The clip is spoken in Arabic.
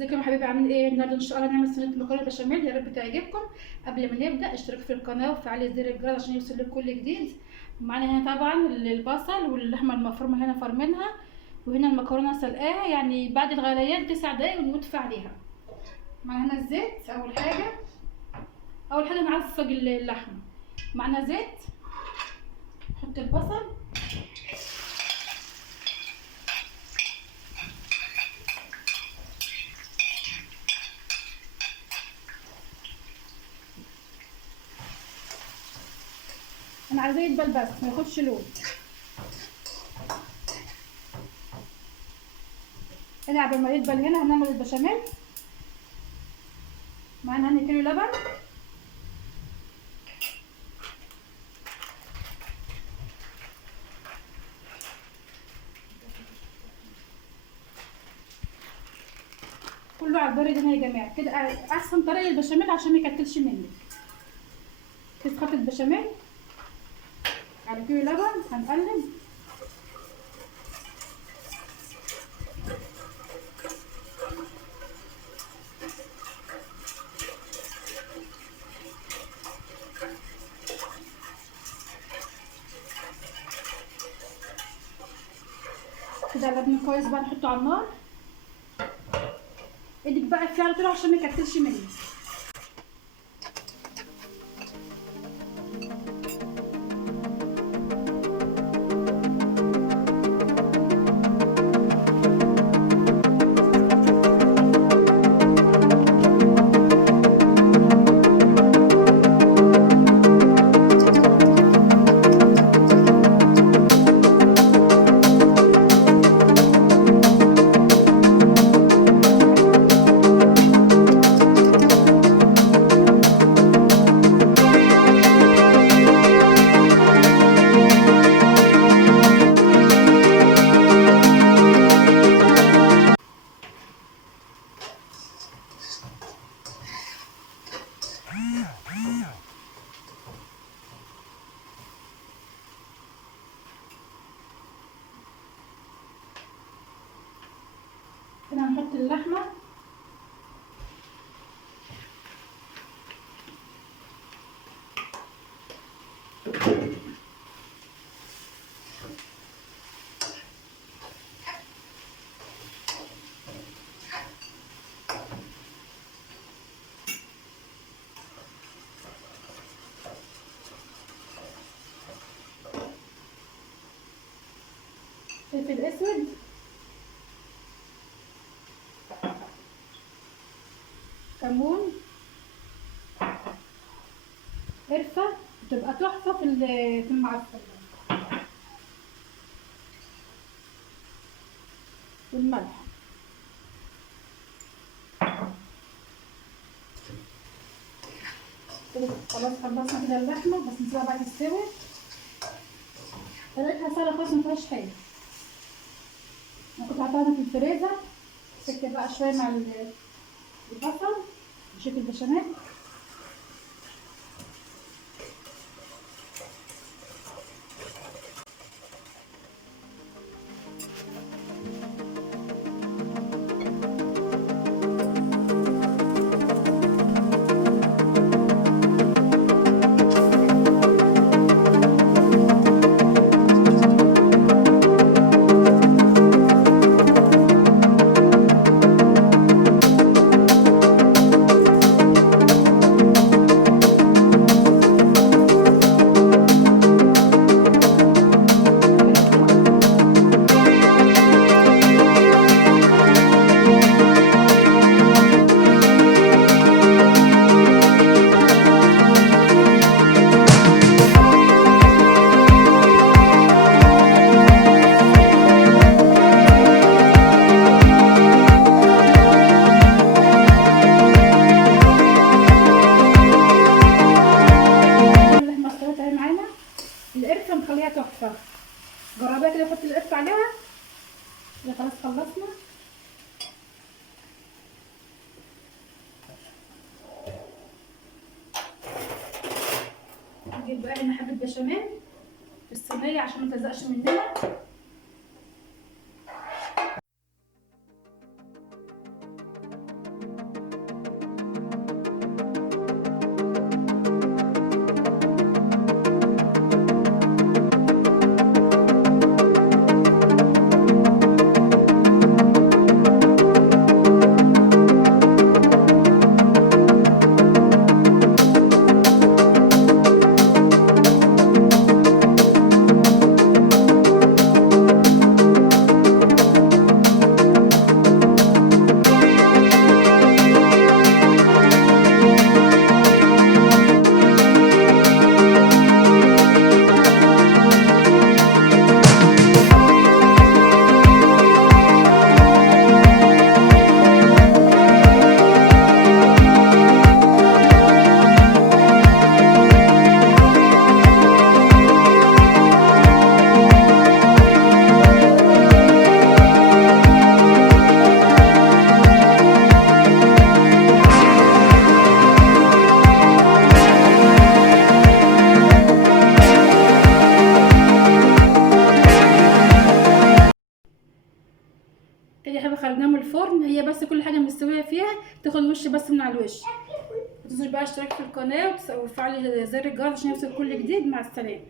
ازيكم يا حبايبي، عاملين ايه؟ النهارده ان شاء الله هنعمل صينيه مكرونه بشاميل، يا رب تعجبكم. قبل ما نبدا اشترك في القناه وفعلي زر الجرس عشان يوصلك كل جديد. معانا هنا طبعا البصل واللحمه المفرومه هنا فرمينها، وهنا المكرونه سلقاها يعني بعد الغليان 9 دقايق ونطفي عليها. معانا هنا الزيت. اول حاجه نعصج اللحمه. معانا زيت، نحط البصل، انا عايزاه يدبل بس ما ياخدش لون. هنا قبل ما يدبل هنا هنعمل البشاميل. معانا هنا كيلو لبن، كله على البارد هنا يا جماعه، كده احسن طريقه البشاميل عشان ما يكتلش منك. كيس خلطه البشاميل على كيلو لبن، هنقلب. كده قلبنا كويس بقى، نحطه على النار. ايدك بقى فيه على طول عشان ما يكتلش منك. هنا هنحط اللحمه، فلفل اسود، كمون، قرفه بتبقى تحفه في المعسل، والملح. كده خلاص خلصنا كده اللحمه، بس نسيبها بقى تستوي. طريقتها سهله خالص، ما فيهاش حاجه. انا كنت حاطاها في الفريزر، سكت بقى شويه مع البصل بشكل البشاميل. القرفه مخليها تحفه، جربيها كده، حطي القرفه عليها. كده خلاص خلصنا. نجيب بقى هنا حبه بشاميل في الصينيه عشان ما تلزقش مننا. كده يا حبيبي خرجناها من الفرن، هي بس كل حاجه مستويه فيها، تاخد وش بس من على الوش. متنسوش بقى اشتراك في القناه وتفعلي زر الجرس عشان يوصل كل جديد. مع السلامه.